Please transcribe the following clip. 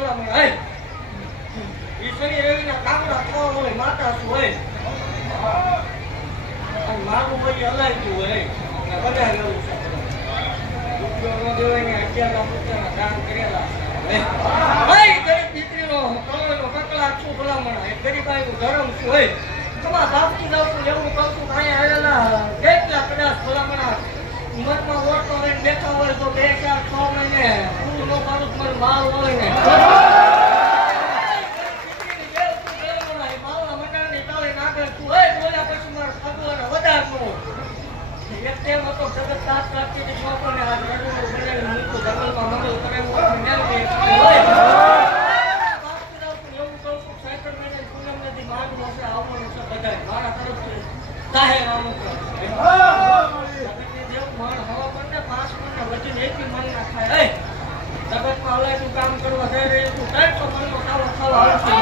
ભલામણ હે ઈ શનિ રવિના કામડા ખાવા હોય માતા શું હોય અને મારું પછી હલાવ્યું હોય બધા લેવું છે રૂપિયો ન દેવાય ને 11 રૂપિયાના દાન કરેલા ભાઈ ગરીબ દીકરીનો કરોડનો કકળાટ શું ભલામણ એ ગરીબાઈનું ધર્મ શું હોય તમારા બાપની જાવતું લેવું કહું છું અહીંયા આવેલા કેટલા કદાચ ભલામણા મનમાં ઓટો લઈને બેઠા હોય તો 2 4 6 મહિને પૂરું ન પાડું મને માલ હોય ને માલના મંડળની તાળી નાખતું હોય બોલ્યા પછી મારે ભગવાન વધાર નો એક ટેમ હતો જગત તાત રાખતી છોકરોને આ રડું બનાવી મૂકું જંગલમાં મંગલ કરેલું મેળવી હોય બાપની જાવતું એવું કહું છું સાયકલ મહિને પૂનમ નદી માંડવું હશે આવવાનું છે બધાય મારા તરફથી જાહેર આમંત્રણ જગતમાં હલાયતું કામ કરવા જઈ રહ્યું છું 300 મણનો ખાવા